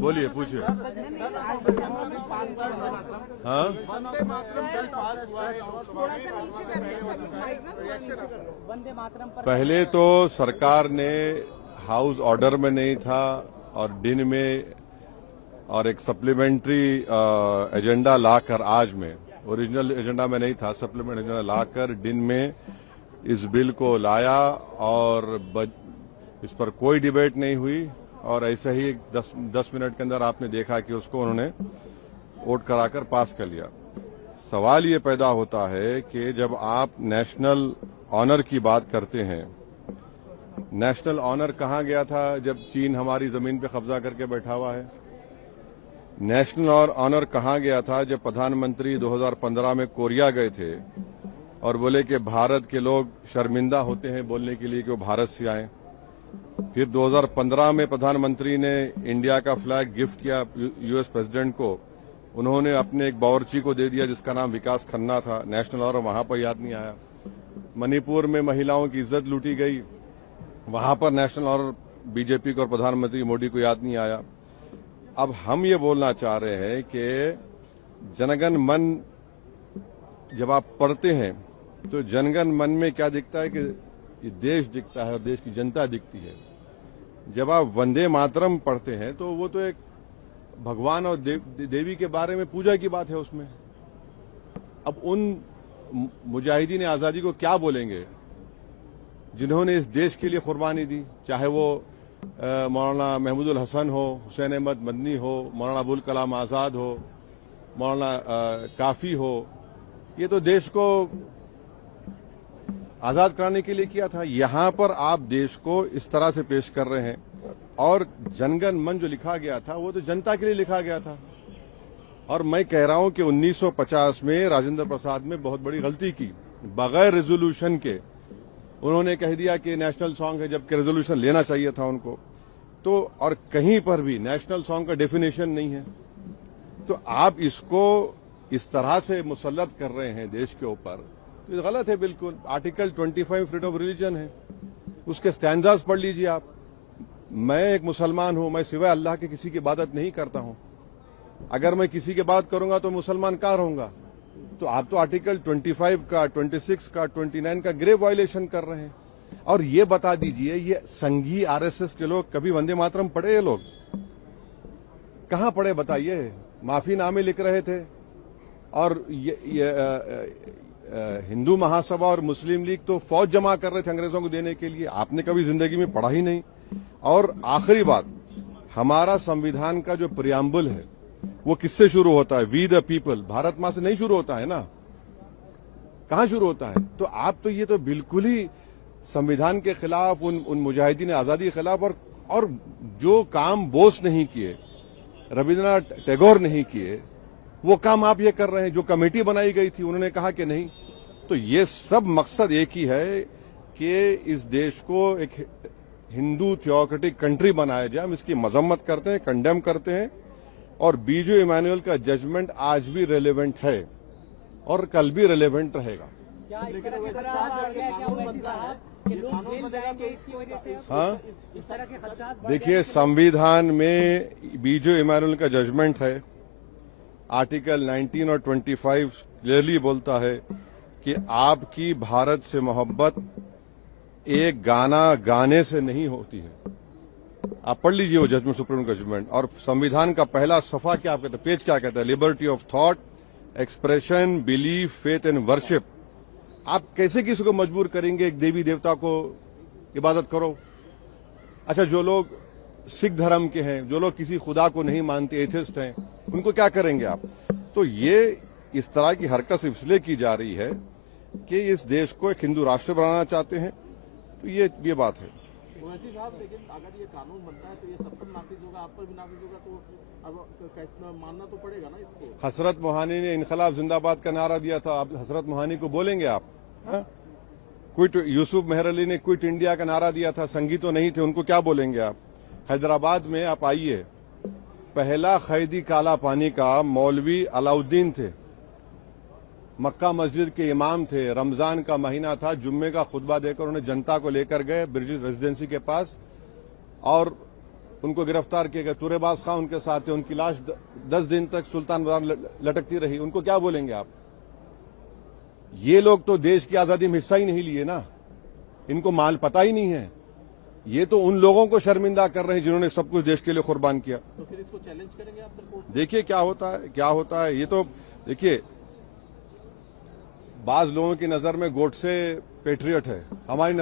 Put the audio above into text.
बोलिए, पूछिए। हाँ, पहले तो सरकार ने हाउस ऑर्डर में नहीं था और दिन में और एक सप्लीमेंट्री एजेंडा लाकर, आज में ओरिजिनल एजेंडा में नहीं था, सप्लीमेंट एजेंडा लाकर दिन में इस बिल को लाया और इस पर कोई डिबेट नहीं हुई और ऐसे ही 10 मिनट के अंदर आपने देखा कि उसको उन्होंने वोट कराकर पास कर लिया। सवाल ये पैदा होता है कि जब आप नेशनल ऑनर की बात करते हैं, नेशनल ऑनर कहाँ गया था जब चीन हमारी जमीन पे कब्जा करके बैठा हुआ है? नेशनल ऑनर कहाँ गया था जब प्रधानमंत्री 2015 में कोरिया गए थे और बोले कि भारत के लोग शर्मिंदा होते हैं बोलने के लिए कि वो भारत से आए। फिर 2015 में प्रधानमंत्री ने इंडिया का फ्लैग गिफ्ट किया यूएस प्रेसिडेंट को, उन्होंने अपने एक बावर्ची को दे दिया जिसका नाम विकास खन्ना था। नेशनल ऑनर वहां पर याद नहीं आया। मणिपुर में महिलाओं की इज्जत लूटी गई, वहां पर नेशनल ऑनर बीजेपी को और प्रधानमंत्री मोदी को याद नहीं आया। अब हम ये बोलना चाह रहे हैं कि जनगण मन जब आप पढ़ते हैं तो जनगण मन में क्या दिखता है कि ये देश दिखता है और देश की जनता दिखती है। जब आप वंदे मातरम पढ़ते हैं तो वो तो एक भगवान और देवी के बारे में पूजा की बात है उसमें। अब उन मुजाहिदीन आजादी को क्या बोलेंगे जिन्होंने इस देश के लिए कुर्बानी दी, चाहे वो मौलाना महमूदुल हसन हो, हुसैन अहमद मदनी हो, मौलाना अबुल कलाम आजाद हो, मौलाना काफी हो। ये तो देश को आजाद कराने के लिए किया था। यहां पर आप देश को इस तरह से पेश कर रहे हैं और जनगण मन जो लिखा गया था वो तो जनता के लिए लिखा गया था। और मैं कह रहा हूं कि 1950 में राजेंद्र प्रसाद ने बहुत बड़ी गलती की, बगैर रेजोल्यूशन के उन्होंने कह दिया कि नेशनल सॉन्ग है, जबकि रेजोल्यूशन लेना चाहिए था उनको। तो और कहीं पर भी नेशनल सॉन्ग का डेफिनेशन नहीं है। तो आप इसको इस तरह से मुसल्लत कर रहे हैं देश के ऊपर, तो ये गलत है बिल्कुल। आर्टिकल 25 फ्रीडम ऑफ रिलीजन है, उसके स्टैंजास पढ़ लीजिए आप। मैं एक मुसलमान हूं, मैं सिवाय अल्लाह के किसी की इबादत नहीं करता हूं। अगर मैं किसी की बात करूंगा तो मुसलमान कहाँ रहूंगा? तो आप तो आर्टिकल 25 का, 26 का, 29 का ग्रेव वायलेशन कर रहे हैं। और ये बता दीजिए, ये संघी आरएसएस के लोग कभी वंदे मातरम पढ़े? ये लोग कहाँ पढ़े बताइए? माफीनामे लिख रहे थे और हिंदू महासभा और मुस्लिम लीग तो फौज जमा कर रहे थे अंग्रेजों को देने के लिए। आपने कभी जिंदगी में पढ़ा ही नहीं। और आखिरी बात, हमारा संविधान का जो प्रियम्बल है वो किससे शुरू होता है? We the people. भारत मां से नहीं शुरू होता है ना, कहां शुरू होता है? तो आप तो ये तो बिल्कुल ही संविधान के खिलाफ, उन मुजाहिदीन आजादी के खिलाफ। और जो काम बोस नहीं किए, रविन्द्रनाथ टैगोर नहीं किए, वो काम आप ये कर रहे हैं। जो कमेटी बनाई गई थी उन्होंने कहा कि नहीं। तो ये सब मकसद एक ही है कि इस देश को एक हिंदू थियोक्रेटिक कंट्री बनाया जाए। हम इसकी मजम्मत करते हैं, कंडेम करते हैं। और बीजो इमानुएल का जजमेंट आज भी रेलेवेंट है और कल भी रेलेवेंट रहेगा। हाँ, देखिए, संविधान में बीजो इमानुएल का जजमेंट है। आर्टिकल 19 और 25 क्लियरली बोलता है कि आपकी भारत से मोहब्बत एक गाना गाने से नहीं होती है। आप पढ़ लीजिए वो जजमेंट, सुप्रीम जजमेंट। और संविधान का पहला सफा क्या कहता है, पेज क्या कहता है? Liberty of thought, expression, belief, faith and worship. आप कैसे किसी को मजबूर करेंगे एक देवी देवता को इबादत करो? अच्छा, जो लोग सिख धर्म के हैं, जो लोग किसी खुदा को नहीं मानते, एथिस्ट हैं, उनको क्या करेंगे आप? तो ये इस तरह की हरकत इसलिए की जा रही है कि इस देश को एक हिंदू राष्ट्र बनाना चाहते हैं। तो ये बात है। वैसे साहब, लेकिन अगर ये कानून बनता है तो ये सब पर नाफिज होगा, आप पर भी नाफिज होगा, तो अब मानना तो पड़ेगा ना इसको। हसरत मोहानी ने इनकलाब जिंदाबाद का नारा दिया था, आप हसरत मोहानी को बोलेंगे आप? क्विट, यूसुफ मेहर अली ने क्विट इंडिया का नारा दिया था, संगी तो नहीं थे, उनको क्या बोलेंगे आप? हैदराबाद में आप आइए, पहला कैदी काला पानी का मौलवी अलाउद्दीन थे। मक्का मस्जिद के इमाम थे, रमजान का महीना था, जुम्मे का खुतबा देकर उन्हें जनता को लेकर गए ब्रिजेश रेजिडेंसी के पास और उनको गिरफ्तार किया गया। तुरेबाज खां उनके साथ थे, उनकी लाश 10 दिन तक सुल्तान बाजार लटकती रही। उनको क्या बोलेंगे आप? ये लोग तो देश की आजादी में हिस्सा ही नहीं लिए ना, इनको माल पता ही नहीं है। ये तो उन लोगों को शर्मिंदा कर रहे हैं जिन्होंने सब कुछ देश के लिए कुर्बान किया। तो फिर इसको चैलेंज करेंगे आप सर कोर्ट में? देखिए क्या होता है। ये तो देखिए, बाज लोगों की नजर में गोडसे पेट्रियट है, हमारी